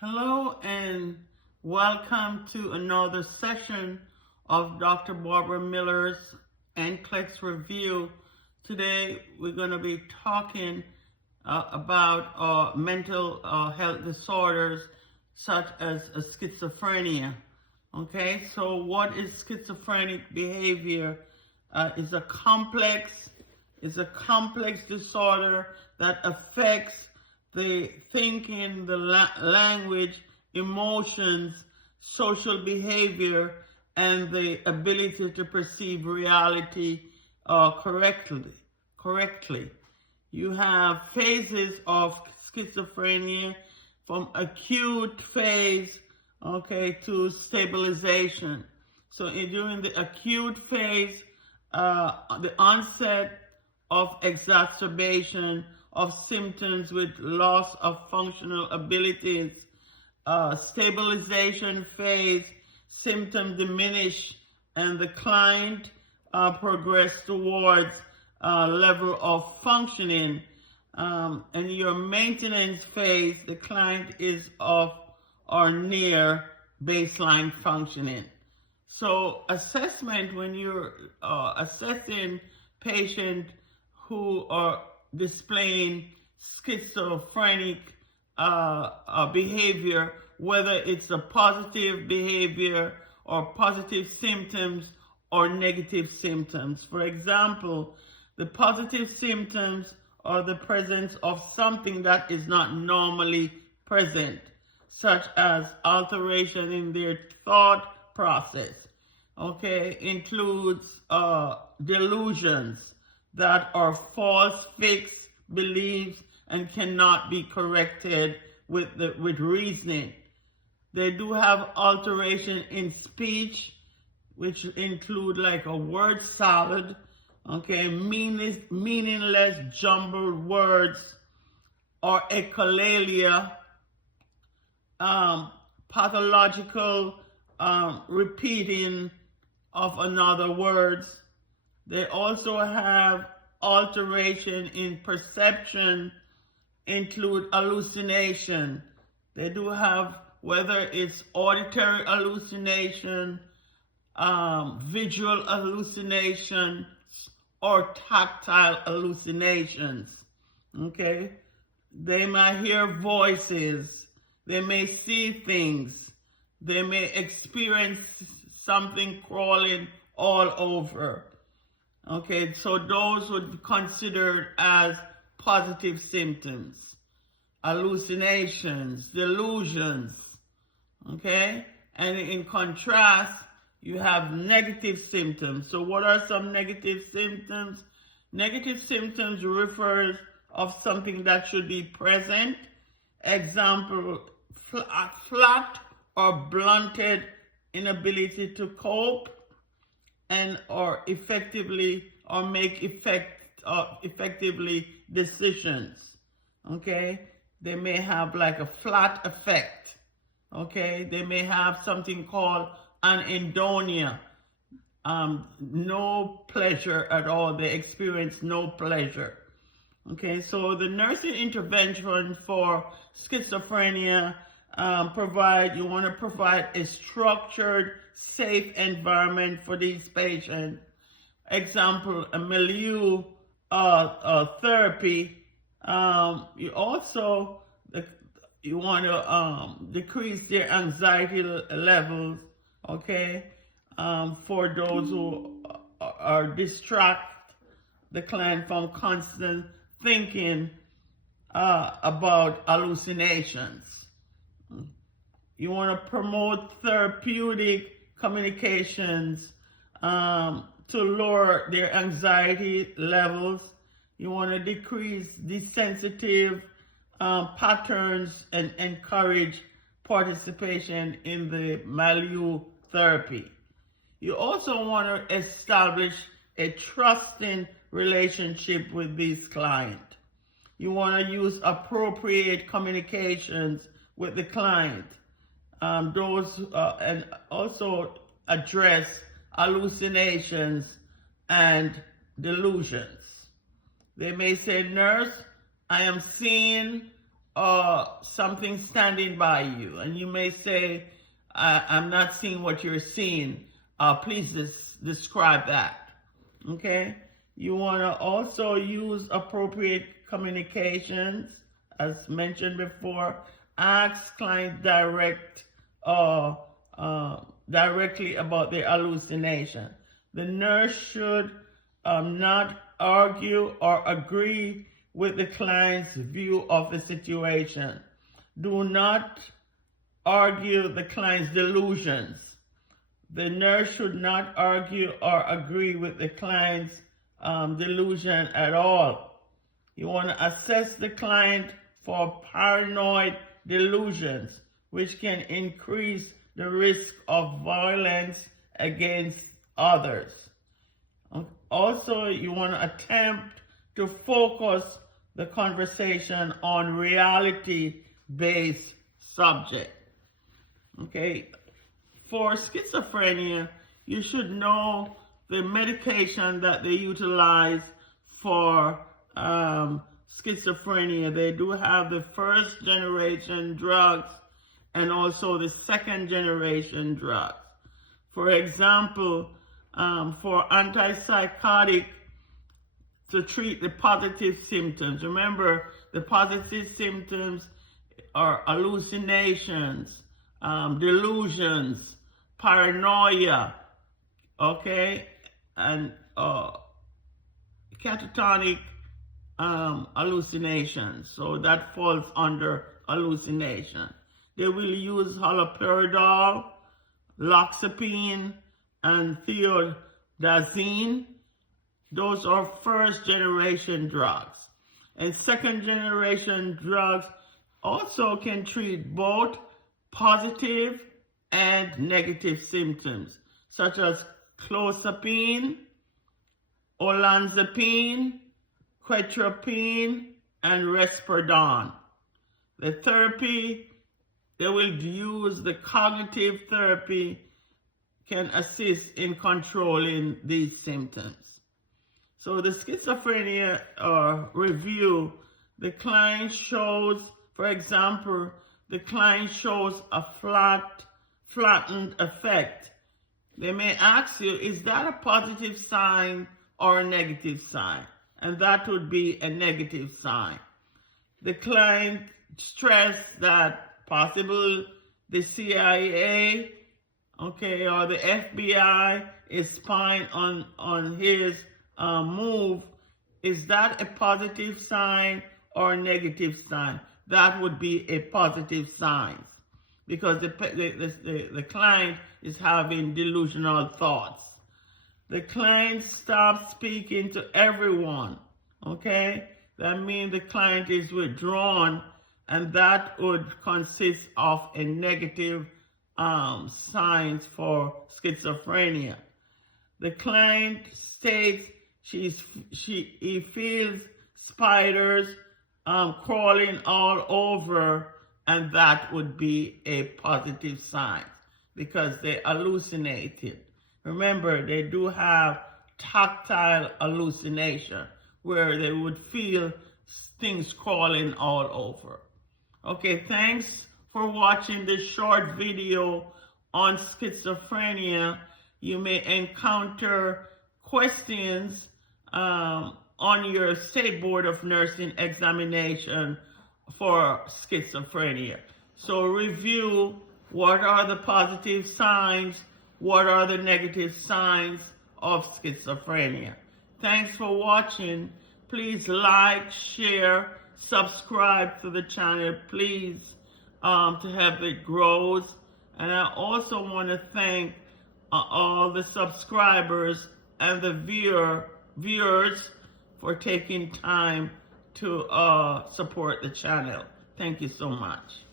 Hello and welcome to another session of Dr. Barbara Miller's NCLEX review. Today we're going to be talking about mental health disorders such as schizophrenia. Okay, so what is schizophrenic behavior? It's a complex disorder that affects the thinking, the language, emotions, social behavior, and the ability to perceive reality correctly. You have phases of schizophrenia, from acute phase, okay, to stabilization. So during the acute phase, the onset of exacerbation of symptoms with loss of functional abilities, stabilization phase, symptoms diminish and the client progress towards level of functioning. And your maintenance phase, the client is off or near baseline functioning. So assessment, when you're assessing patients who are displaying schizophrenic behavior, whether it's a positive behavior or positive symptoms or negative symptoms. For example, the positive symptoms are the presence of something that is not normally present, such as alteration in their thought process. Okay, includes delusions that are false, fixed beliefs and cannot be corrected with reasoning. They do have alteration in speech, which include like a word salad, okay, meaningless jumbled words, or echolalia, pathological repeating of another words. They also have alteration in perception, include hallucination. They do have, whether it's auditory hallucination, visual hallucination, or tactile hallucinations. Okay? They might hear voices. They may see things. They may experience something crawling all over. Okay, so those would be considered as positive symptoms. Hallucinations, delusions, okay? And in contrast, you have negative symptoms. So what are some negative symptoms? Negative symptoms refers of something that should be present. Example, flat or blunted inability to cope and or effectively or make effectively decisions. Okay, they may have like a flat effect. Okay, they may have something called anhedonia, no pleasure at all. They experience no pleasure. Okay, so the nursing intervention for schizophrenia you want to provide a structured, safe environment for these patients. Example, a milieu therapy. You also you want to decrease their anxiety levels, okay, for those who are distract the client from constant thinking about hallucinations. You want to promote therapeutic communications to lower their anxiety levels. You want to decrease desensitive patterns and encourage participation in the milieu therapy. You also want to establish a trusting relationship with this client. You want to use appropriate communications with the client. And also address hallucinations and delusions. They may say, nurse, I am seeing something standing by you, and you may say, I'm not seeing what you're seeing. Please describe that. Okay? You want to also use appropriate communications, as mentioned before. Ask clients directly about their hallucination. The nurse should not argue or agree with the client's view of the situation. Do not argue the client's delusions. The nurse should not argue or agree with the client's delusion at all. You want to assess the client for paranoid delusions, which can increase the risk of violence against others. Also, you want to attempt to focus the conversation on reality-based subject. Okay? For schizophrenia, you should know the medication that they utilize for schizophrenia. They do have the first generation drugs and also the second generation drugs. For example, for antipsychotic to treat the positive symptoms. Remember, the positive symptoms are hallucinations, delusions, paranoia, okay, and catatonic hallucinations. So that falls under hallucination. They will use haloperidol, loxapine, and thiodazine. Those are first generation drugs. And second generation drugs also can treat both positive and negative symptoms, such as clozapine, olanzapine, quetiapine, and risperidone. The therapy, they will use the cognitive therapy, can assist in controlling these symptoms. So the schizophrenia review, the client shows, for example, the client shows a flattened effect. They may ask you, is that a positive sign or a negative sign? And that would be a negative sign. The client stressed that possible the CIA, okay, or the FBI is spying on his move. Is that a positive sign or a negative sign? That would be a positive sign, because the client is having delusional thoughts. The client stops speaking to everyone, okay? That means the client is withdrawn, and that would consist of a negative signs for schizophrenia. The client states he feels spiders crawling all over, and that would be a positive sign because they hallucinated. Remember, they do have tactile hallucination where they would feel things crawling all over. Okay, thanks for watching this short video on schizophrenia. You may encounter questions on your State Board of Nursing examination for schizophrenia. So review, what are the positive signs, what are the negative signs of schizophrenia. Thanks for watching. Please like, share, subscribe to the channel, please, to help it grow. And I also want to thank all the subscribers and the viewers for taking time to support the channel. Thank you so much.